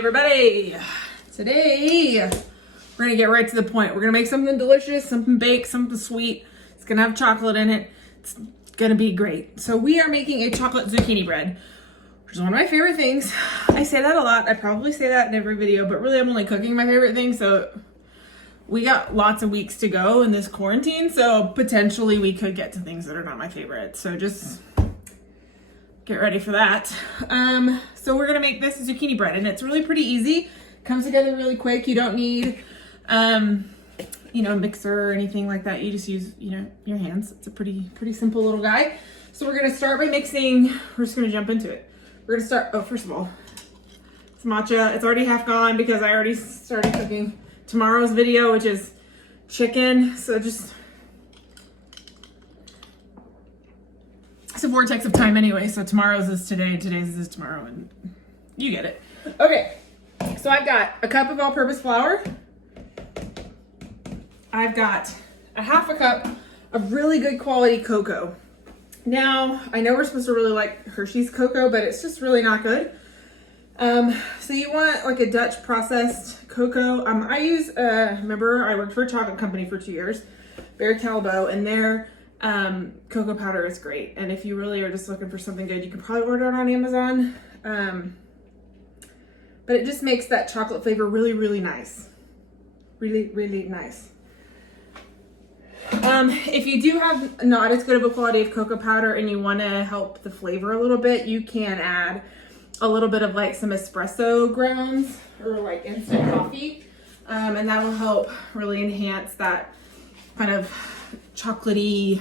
everybody. Today, we're gonna get right to the point. We're gonna make something delicious, something baked, something sweet. It's gonna have chocolate in it. It's gonna be great. So we are making a chocolate zucchini bread, which is one of my favorite things. I say that a lot. I probably say that in every video, but really I'm only cooking my favorite thing. So we got lots of weeks to go in this quarantine. So potentially we could get to things that are not my favorite. So just get ready for that. So we're gonna make this zucchini bread, and it's really pretty easy. Comes together really quick. You don't need, a mixer or anything like that. You just use, your hands. It's a pretty simple little guy. So we're gonna start by mixing. We're just gonna jump into it. We're gonna start. First of all, it's matcha. It's already half gone because I already started cooking tomorrow's video, which is chicken. So just. It's a vortex of time anyway, so tomorrow's is today, today's is tomorrow, and you get it. Okay, so I've got a cup of all-purpose flour. I've got a half a cup of really good quality cocoa. Now, I know we're supposed to really like Hershey's cocoa, but it's just really not good. So you want like a Dutch processed cocoa. I use, remember I worked for a chocolate company for 2 years, Bear Calbo, and their cocoa powder is great. And if you really are just looking for something good, you can probably order it on Amazon. But it just makes that chocolate flavor really, really nice. Really, really nice. If you do have not as good of a quality of cocoa powder and you want to help the flavor a little bit, you can add a little bit of like some espresso grounds or like instant coffee. And that will help really enhance that kind of chocolatey,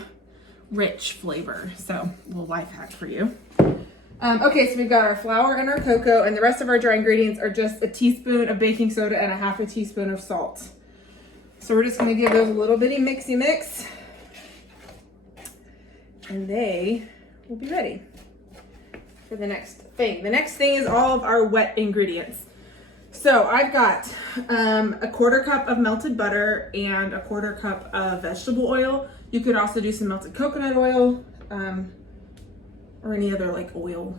rich flavor. So a little life hack for you. Okay, so we've got our flour and our cocoa, and the rest of our dry ingredients are just a teaspoon of baking soda and a half a teaspoon of salt. So we're just gonna give those a little bitty mixy mix, and they will be ready for the next thing. The next thing is all of our wet ingredients. So I've got a quarter cup of melted butter and a quarter cup of vegetable oil. You could also do some melted coconut oil or any other like oil.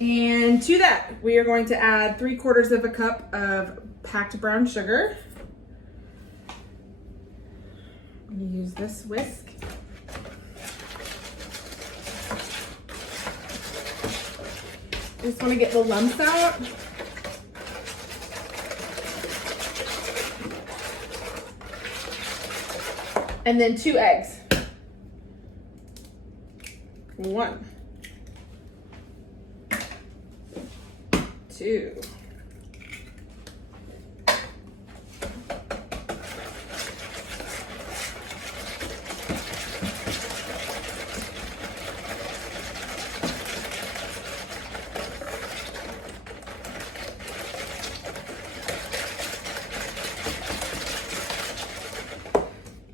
And to that, we are going to add 3/4 of a cup of packed brown sugar. I'm going to use this whisk. Just want to get the lumps out. And then 2 eggs. 1, 2.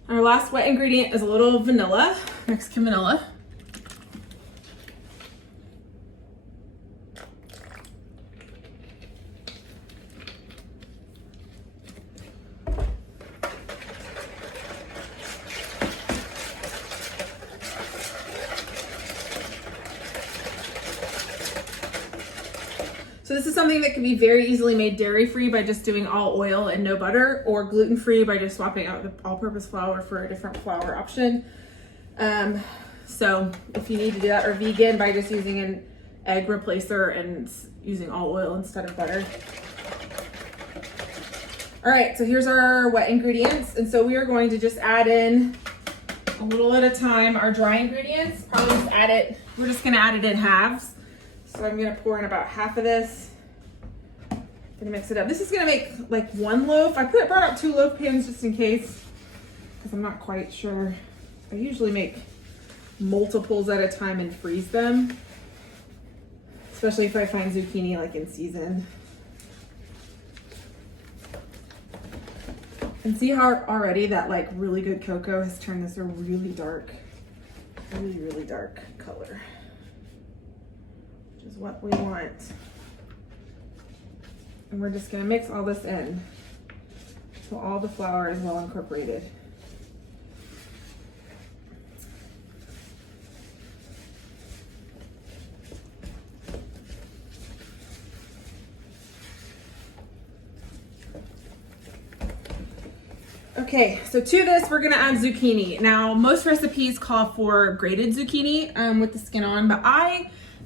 Our last wet ingredient is a little vanilla, Mexican vanilla. So this is something that can be very easily made dairy-free by just doing all oil and no butter, or gluten-free by just swapping out the all-purpose flour for a different flour option. So if you need to do that, or vegan by just using an egg replacer and using all oil instead of butter. All right, so here's our wet ingredients. And so we are going to just add in a little at a time our dry ingredients. Probably just add it, we're just gonna add it in halves. So I'm gonna pour in about half of this. Gonna mix it up. This is gonna make like 1 loaf. I brought out 2 loaf pans just in case, because I'm not quite sure. I usually make multiples at a time and freeze them, especially if I find zucchini like in season. And see how already that like really good cocoa has turned this a really dark color, which is what we want. And we're just gonna mix all this in so all the flour is well incorporated. Okay, so to this, we're gonna add zucchini. Now, most recipes call for grated zucchini with the skin on, but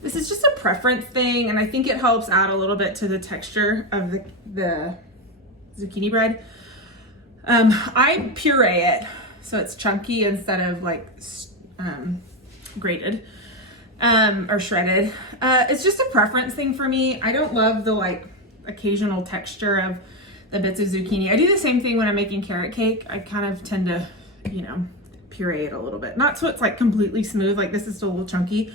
this is just a preference thing, and I think it helps add a little bit to the texture of the zucchini bread. I puree it, so it's chunky instead of like grated or shredded. It's just a preference thing for me. I don't love the like occasional texture of the bits of zucchini. I do the same thing when I'm making carrot cake. I kind of tend to, you know, puree it a little bit. Not so it's like completely smooth, like this is still a little chunky,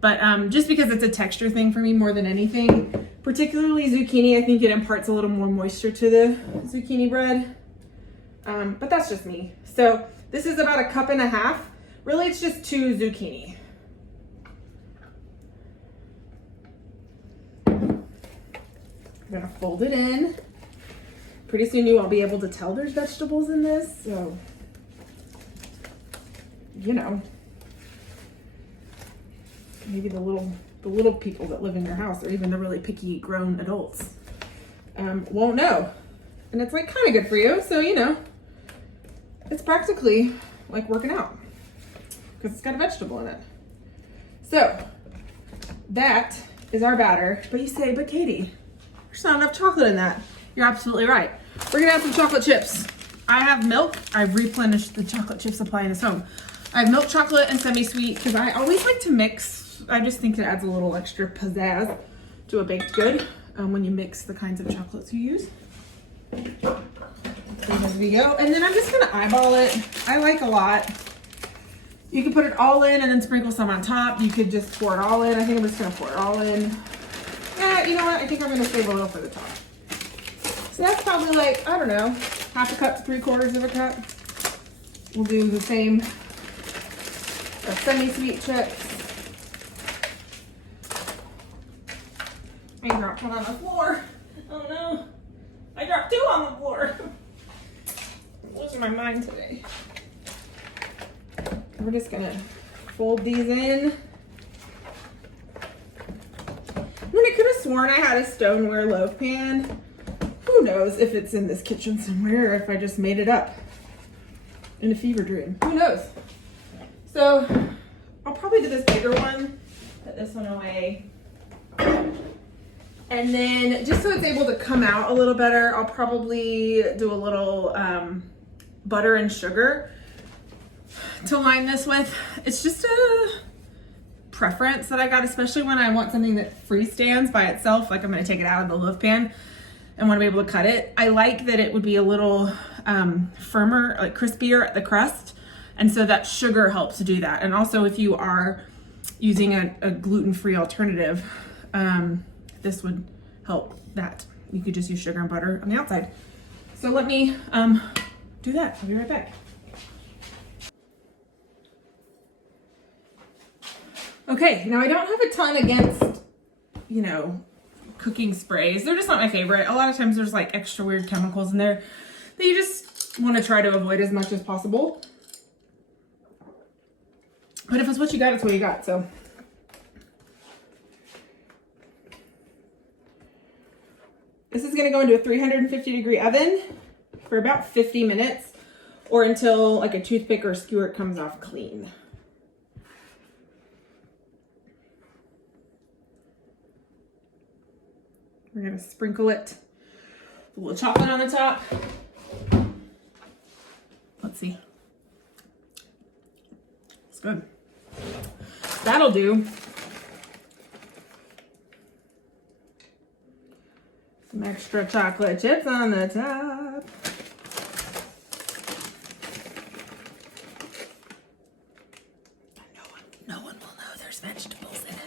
but just because it's a texture thing for me more than anything. Particularly zucchini, I think it imparts a little more moisture to the zucchini bread. But that's just me. So this is about 1.5 cups. Really, it's just 2 zucchini. I'm gonna fold it in. Pretty soon you won't be able to tell there's vegetables in this, so, you know, maybe the little people that live in your house, or even the really picky grown adults, won't know. And it's like kind of good for you, so, you know, it's practically like working out because it's got a vegetable in it. So that is our batter. But you say, but Katie, there's not enough chocolate in that. You're absolutely right. We're gonna add some chocolate chips. I have milk. I've replenished the chocolate chip supply in this home. I have milk chocolate and semi-sweet because I always like to mix. I just think it adds a little extra pizzazz to a baked good when you mix the kinds of chocolates you use. So there we go. And then I'm just gonna eyeball it. I like a lot. You can put it all in and then sprinkle some on top. You could just pour it all in. I think I'm just gonna pour it all in. Yeah, you know what? I think I'm gonna save a little for the top. So that's probably like, I don't know, 1/2 cup to 3/4 cup. We'll do the same semi-sweet chips. I dropped one on the floor. Oh no, I dropped 2 on the floor. I'm losing my mind today. We're just gonna fold these in. And then I could have sworn I had a stoneware loaf pan. Who knows if it's in this kitchen somewhere or if I just made it up in a fever dream. Who knows? So I'll probably do this bigger one, put this one away. And then just so it's able to come out a little better, I'll probably do a little butter and sugar to line this with. It's just a preference that I got, especially when I want something that freestands by itself, like I'm gonna take it out of the loaf pan and want to be able to cut it. I like that it would be a little firmer, like crispier at the crust. And so that sugar helps to do that. And also if you are using a gluten-free alternative, this would help that. You could just use sugar and butter on the outside. So let me do that. I'll be right back. Okay, now I don't have a ton against, you know, cooking sprays. They're just not my favorite. A lot of times there's like extra weird chemicals in there that you just want to try to avoid as much as possible. But if it's what you got, it's what you got. So this is going to go into a 350-degree oven for about 50 minutes or until like a toothpick or skewer comes off clean. We're gonna sprinkle it with a little chocolate on the top. Let's see. It's good. That'll do. Some extra chocolate chips on the top. No one will know there's vegetables in it.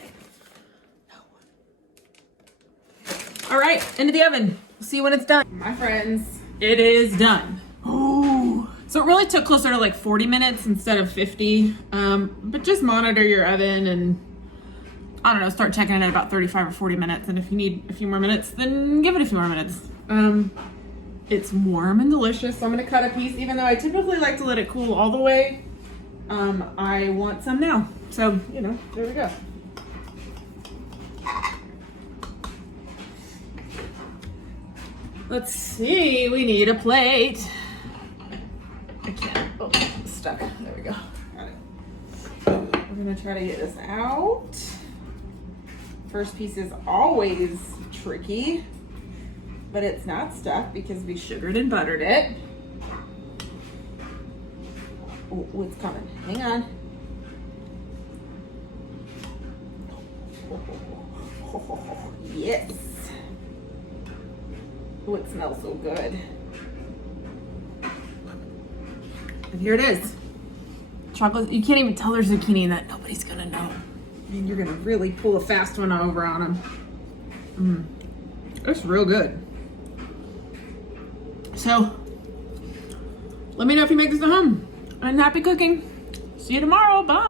All right, into the oven. We'll see when it's done. My friends, it is done. Oh, so it really took closer to like 40 minutes instead of 50. But just monitor your oven and I don't know, start checking it at about 35 or 40 minutes. And if you need a few more minutes, then give it a few more minutes. It's warm and delicious. So I'm gonna cut a piece, even though I typically like to let it cool all the way. I want some now. So, you know, there we go. Let's see, we need a plate. I can't. Oh, it's stuck. There we go. Got it. We're gonna try to get this out. First piece is always tricky, but it's not stuck because we sugared and buttered it. Oh, it's coming. Hang on. Oh, yes. Oh, it smells so good. And here it is. Chocolate. You can't even tell there's zucchini in that. Nobody's gonna know. I mean, you're gonna really pull a fast one over on them. It's real good. So, let me know if you make this at home. And happy cooking. See you tomorrow. Bye.